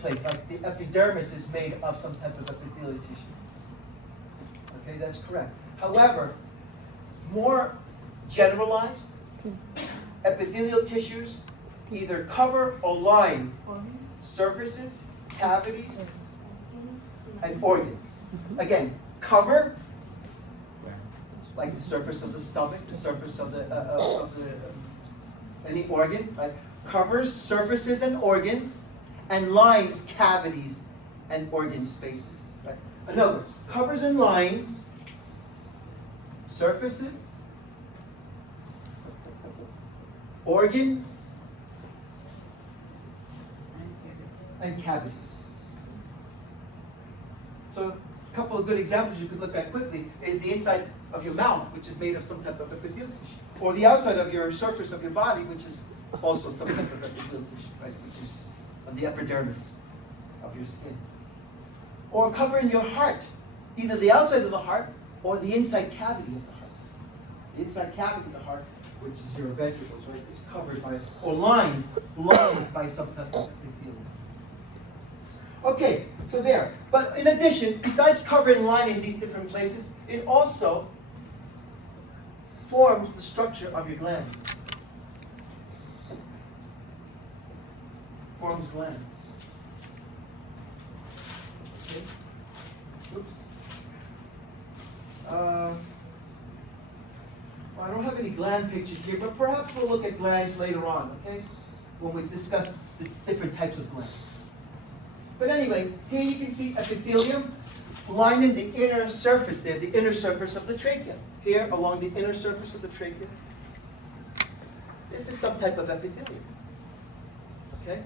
place, like the epidermis is made of some type of epithelial tissue. Okay, that's correct. However, more generalized, epithelial tissues either cover or line surfaces, cavities, and organs. Again, cover, like the surface of the stomach, the surface of the any organ, right? Covers surfaces and organs, and lines cavities and organ spaces. Right? In other words, covers and lines surfaces, organs, and cavities. So a couple of good examples you could look at quickly is the inside of your mouth, which is made of some type of epithelial tissue, or the outside of your surface of your body, which is also some type of epithelial tissue, right, which is on the epidermis of your skin. Or covering your heart, either the outside of the heart or the inside cavity of the heart. The inside cavity of the heart, which is your ventricles, right, is covered by, or lined by some type of epithelium. Okay, so there. But in addition, besides covering and lining these different places, it also forms the structure of your glands. Forms glands. Okay. Oops. Well, I don't have any gland pictures here, but perhaps we'll look at glands later on, okay? When we discuss the different types of glands. But anyway, here you can see epithelium lining the inner surface there, the inner surface of the trachea. Here, along the inner surface of the trachea, this is some type of epithelium. Okay?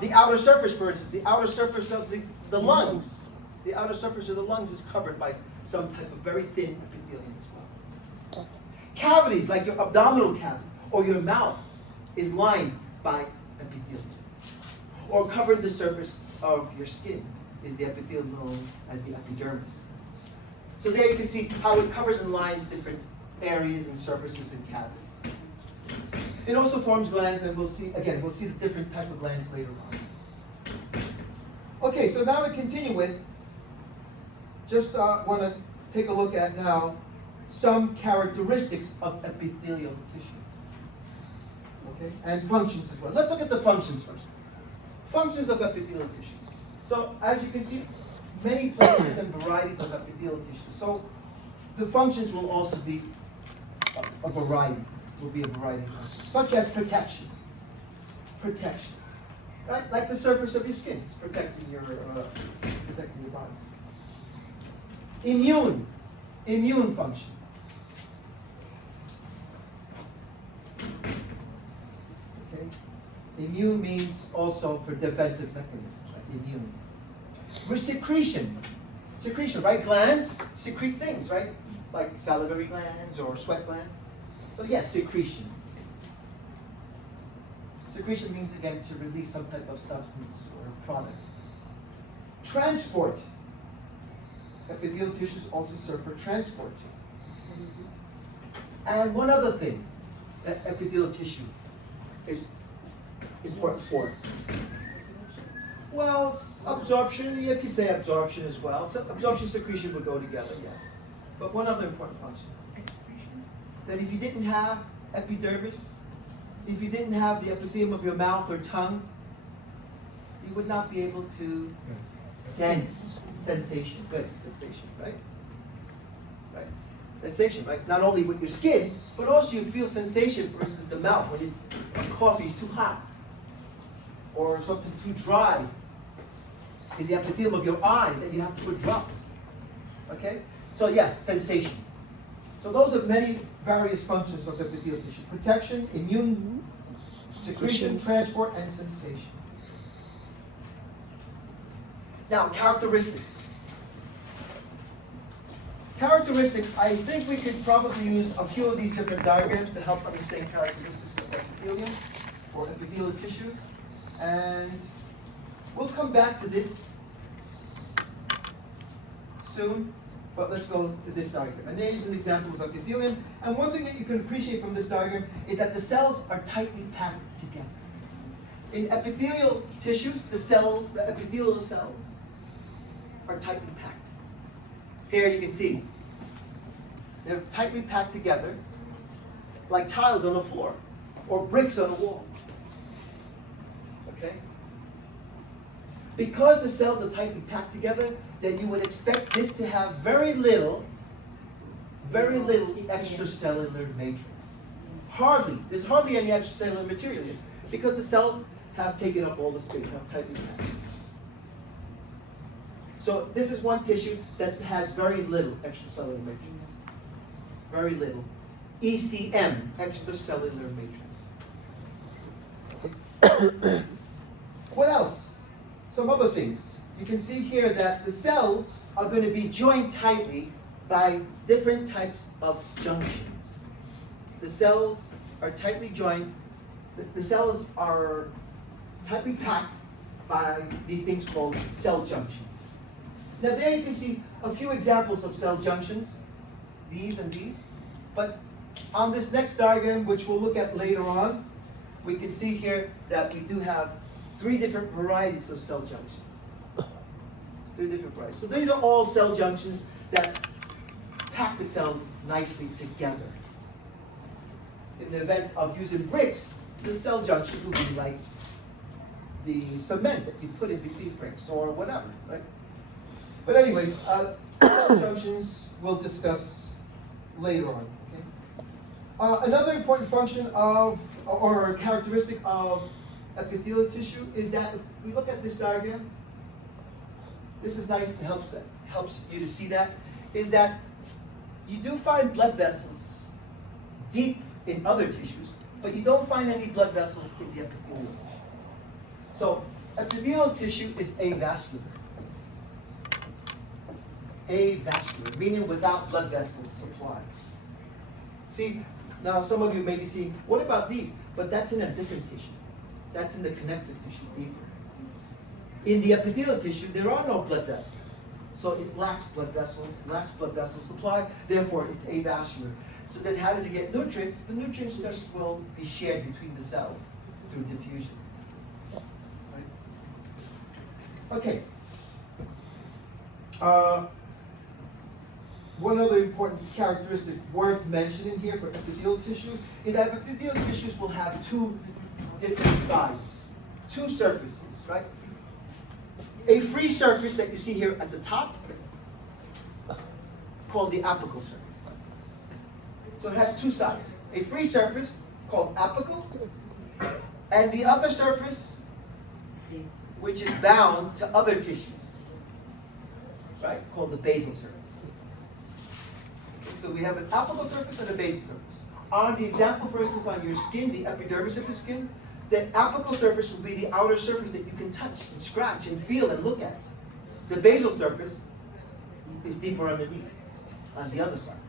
The outer surface, for instance, the outer surface of the lungs. The outer surface of the lungs is covered by some type of very thin epithelium as well. Cavities, like your abdominal cavity or your mouth, is lined by epithelium. Or covering the surface of your skin is the epithelium known as the epidermis. So there you can see how it covers and lines different areas and surfaces and cavities. It also forms glands, and we'll see the different type of glands later on. Okay, so now to continue with, just want to take a look at now some characteristics of epithelial tissues. Okay, and functions as well. Let's look at the functions first. Functions of epithelial tissues. So as you can see, many places and varieties of epithelial tissues. So the functions will also be a variety. Will be a variety of functions, such as protection. Protection, right? Like the surface of your skin, it's protecting your body. Immune function. Okay. Immune means also for defensive mechanisms, right? Immune. Secretion, right? Glands secrete things, right? Like salivary glands or sweat glands. So yes, secretion. Secretion means, again, to release some type of substance or product. Transport. Epithelial tissues also serve for transport. And one other thing that epithelial tissue is important for. Well, absorption, you could say absorption as well. So absorption and secretion would go together, yes. But one other important function. That if you didn't have epidermis, if you didn't have the epithelium of your mouth or tongue, you would not be able to sense sensation. Good, sensation, right? Right. Sensation, right? Not only with your skin, but also you feel sensation, for instance, the mouth when coffee is too hot or something too dry in the epithelium of your eye that you have to put drops. Okay? So yes, sensation. So those are many various functions of epithelial tissue. Protection, immune, secretion, transport, and sensation. Now, characteristics. Characteristics, I think we could probably use a few of these different diagrams to help understand characteristics of epithelium or epithelial tissues. And we'll come back to this soon. But let's go to this diagram. And there's an example of epithelium. And one thing that you can appreciate from this diagram is that the cells are tightly packed together. In epithelial tissues, the epithelial cells are tightly packed. Here you can see they're tightly packed together like tiles on the floor or bricks on a wall. Okay? Because the cells are tightly packed together, then you would expect this to have very little extracellular matrix. There's hardly any extracellular material here because the cells have taken up all the space, have tightly packed. So this is one tissue that has very little extracellular matrix. Very little. ECM, extracellular matrix. What else? Some other things. You can see here that the cells are going to be joined tightly by different types of junctions. The cells are tightly joined. The cells are tightly packed by these things called cell junctions. Now there you can see a few examples of cell junctions, these and these. But on this next diagram, which we'll look at later on, we can see here that we do have 3 different varieties of cell junctions. 3 different varieties. So these are all cell junctions that pack the cells nicely together. In the event of using bricks, the cell junction will be like the cement that you put in between bricks or whatever, right? But anyway, cell junctions we'll discuss later on. Okay? Another important function of, or characteristic of epithelial tissue is that if we look at this diagram, this is nice and helps you to see that, is that you do find blood vessels deep in other tissues, but you don't find any blood vessels in the epithelium. So epithelial tissue is avascular. Avascular, meaning without blood vessel supply. See, now some of you may be saying, what about these? But that's in a different tissue. That's in the connective tissue, deeper. In the epithelial tissue, there are no blood vessels. So it lacks blood vessels, lacks blood vessel supply, therefore it's avascular. So then how does it get nutrients? The nutrients just will be shared between the cells through diffusion. Right? Okay. One other important characteristic worth mentioning here for epithelial tissues is that epithelial tissues will have 2 different sides, 2 surfaces, right? A free surface that you see here at the top, called the apical surface. So it has 2 sides. A free surface, called apical, and the other surface, which is bound to other tissues, right, called the basal surface. So we have an apical surface and a basal surface. On the example, for instance, on your skin, the epidermis of the skin, the apical surface will be the outer surface that you can touch and scratch and feel and look at. The basal surface is deeper underneath, on the other side.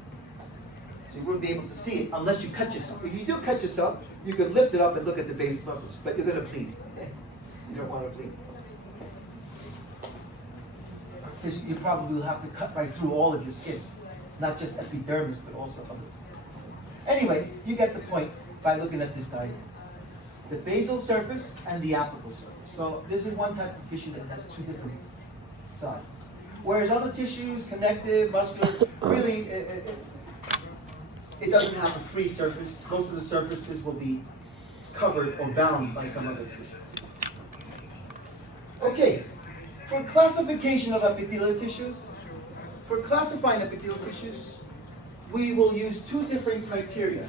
So you wouldn't be able to see it unless you cut yourself. If you do cut yourself, you can lift it up and look at the basal surface, but you're going to bleed. You don't want to bleed. Because you probably will have to cut right through all of your skin. Not just epidermis, but also other. Anyway, you get the point by looking at this diagram. The basal surface and the apical surface. So this is one type of tissue that has 2 different sides. Whereas other tissues, connective, muscular, really, it doesn't have a free surface. Most of the surfaces will be covered or bound by some other tissue. Okay, for classification of epithelial tissues, for classifying epithelial tissues, we will use 2 different criteria,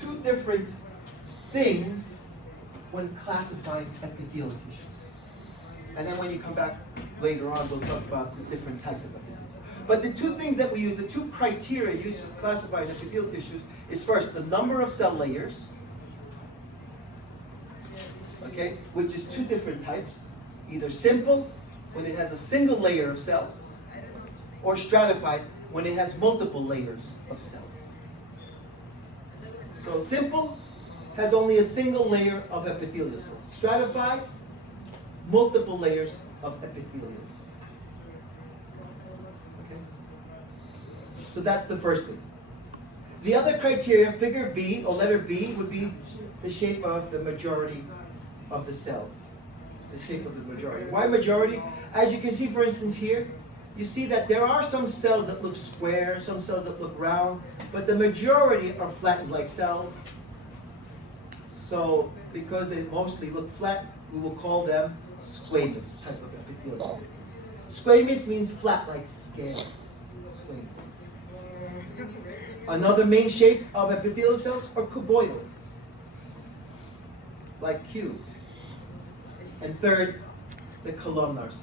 2 different things when classifying epithelial tissues. And then when you come back later on, we'll talk about the different types of epithelial tissues. But the 2 things that we use, the 2 criteria used for classifying epithelial tissues is first, the number of cell layers, okay, which is 2 different types, either simple, when it has a single layer of cells, or stratified, when it has multiple layers of cells. So simple has only a single layer of epithelial cells. Stratified, multiple layers of epithelial cells. Okay? So that's the first thing. The other criteria, figure B, or letter B, would be the shape of the majority of the cells. The shape of the majority. Why majority? As you can see, for instance, here, you see that there are some cells that look square, some cells that look round, but the majority are flattened like cells. So, because they mostly look flat, we will call them squamous type of epithelial. Squamous means flat like scales. Squamous. Another main shape of epithelial cells are cuboidal, like cubes. And third, the columnar cells.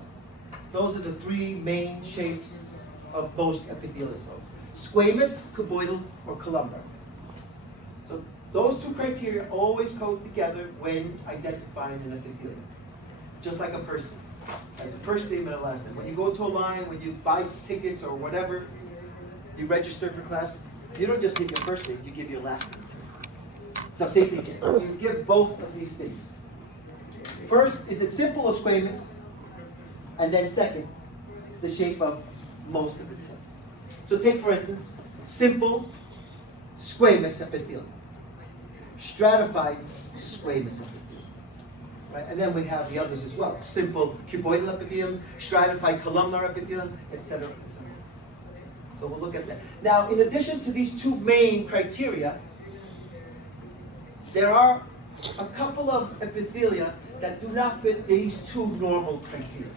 Those are the three main shapes of most epithelial cells: squamous, cuboidal, or columnar. So those two criteria always go together when identifying an epithelium. Just like a person has a first name and a last name. When you go to a line, when you buy tickets or whatever, you register for class, you don't just give your first name, you give your last name. So same thing here. You give both of these things. First, is it simple or squamous? And then second, the shape of most of its cells. So take, for instance, simple squamous epithelium, stratified squamous epithelium. Right? And then we have the others as well. Simple cuboidal epithelium, stratified columnar epithelium, etc., etc. So we'll look at that. Now, in addition to these two main criteria, there are a couple of epithelia that do not fit these two normal criteria,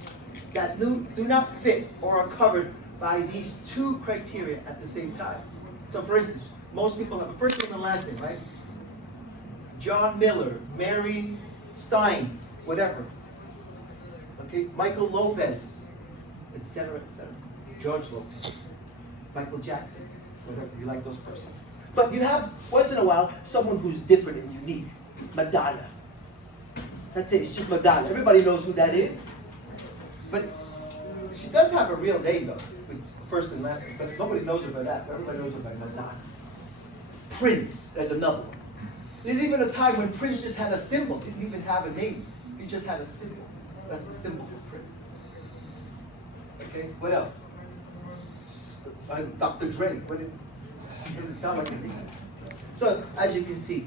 that do not fit or are covered by these two criteria at the same time. So for instance, most people have a first name and last name, right? John Miller, Mary Stein, whatever. Okay, Michael Lopez, etc., etc. George Lopez, Michael Jackson, whatever. You like those persons. But you have, once in a while, someone who's different and unique. Madonna. That's it, it's just Madonna. Everybody knows who that is. But she does have a real name, though, with first and last name. But nobody knows her by that. Everybody knows her by Madonna. Prince is another one. There's even a time when Prince just had a symbol, didn't even have a name. He just had a symbol. That's the symbol for Prince. Okay, what else? Dr. Dre. Doesn't sound like a name. So, as you can see,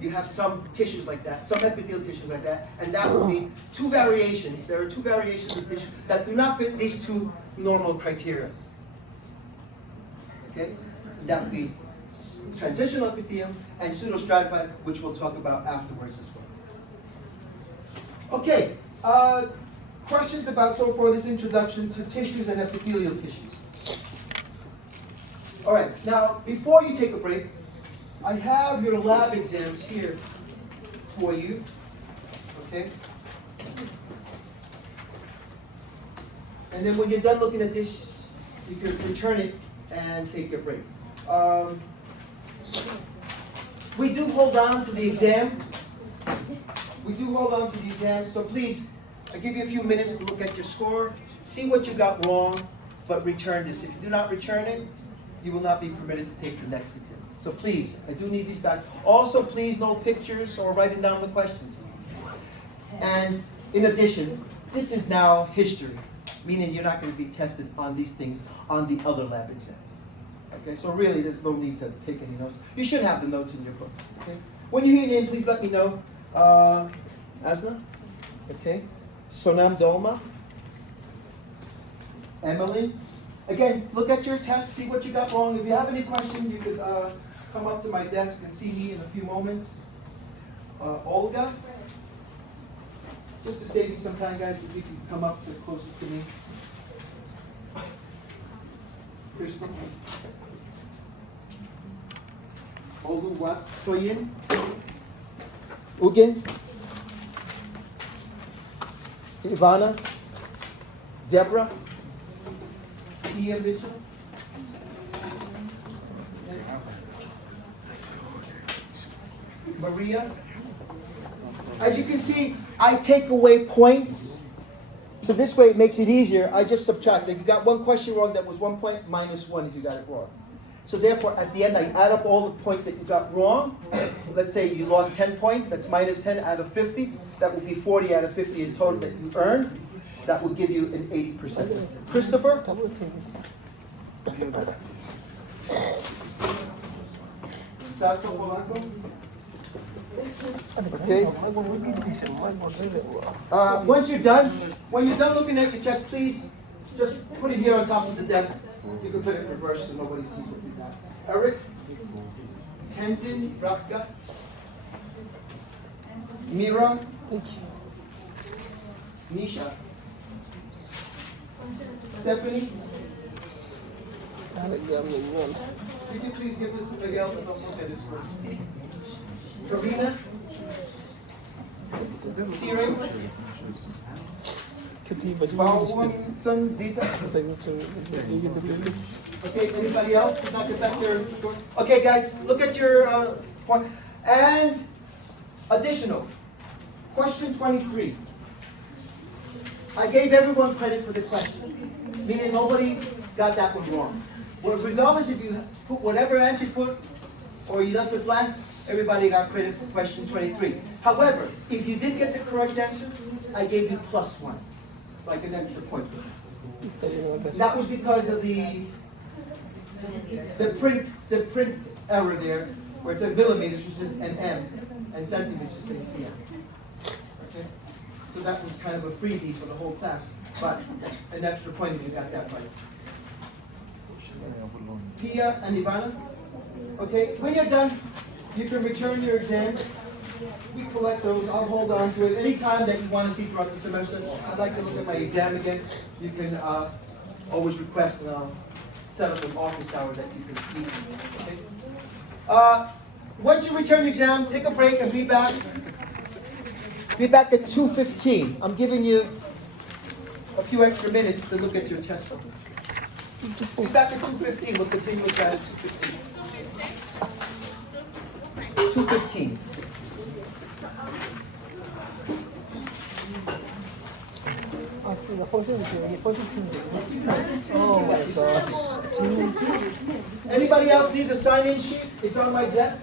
you have some tissues like that, some epithelial tissues like that, and that would be two variations. There are two variations of tissue that do not fit these two normal criteria. Okay? That would be transitional epithelium and pseudostratified, which we'll talk about afterwards as well. Okay, questions about so far this introduction to tissues and epithelial tissues. All right, now before you take a break, I have your lab exams here for you, okay? And then when you're done looking at this, you can return it and take your break. We do hold on to the exams. We do hold on to the exams, so please, I give you a few minutes to look at your score, see what you got wrong, but return this. If you do not return it, you will not be permitted to take the next exam. So please, I do need these back. Also, please, no pictures or writing down the questions. And in addition, this is now history, meaning you're not going to be tested on these things on the other lab exams. Okay, so really, there's no need to take any notes. You should have the notes in your books. Okay? When you hear your name, please let me know. Asna? Okay. Sonam Doma? Emily? Again, look at your test, see what you got wrong. If you have any questions, you could come up to my desk and see me in a few moments. Olga? Just to save you some time, guys, if you can come up to closer to me. Kristen? Olu Soyin? Ugin? Ivana? Deborah? Tia Mitchell? Maria? As you can see, I take away points. So this way it makes it easier. I just subtract. If you got one question wrong, that was 1 point, minus 1 if you got it wrong. So therefore, at the end, I add up all the points that you got wrong. Let's say you lost 10 points. That's minus 10 out of 50. That would be 40 out of 50 in total that you earned. That would give you an 80%. Christopher? Sato Polanco? Okay. Once you're done, when you're done looking at your test, please just put it here on top of the desk. You can put it in reverse so nobody sees what you got. Eric? Tenzin Rafka? Mira? Nisha? Stephanie? Could you please give this to Miguel? Okay, this first. Karina? Siri? Bawangsan Zita? Okay, anybody else did not get back their short? Okay, guys, look at your point. And additional, question 23. I gave everyone credit for the question, meaning nobody got that one wrong. Well, regardless if you put whatever answer you put or you left it blank, everybody got credit for question 23. However, if you did get the correct answer, I gave you +1, like an extra point. That was because of the print error there, where it says millimeters, which is an M, and centimeters, which is CM. Okay? So that was kind of a freebie for the whole class, but an extra point if you got that right. Pia and Ivana? Okay, when you're done, you can return your exams. We collect those, I'll hold on to it. Anytime that you want to see throughout the semester, I'd like to look at my exam again. You can always request and I'll set up an office hour that you can meet. Okay? Once you return your exam, take a break and be back. Be back at 2:15. I'm giving you a few extra minutes to look at your test book. Be back at 2:15. We'll continue with class 2:15. 2:15. Oh my God. Anybody else need a sign-in sheet? It's on my desk.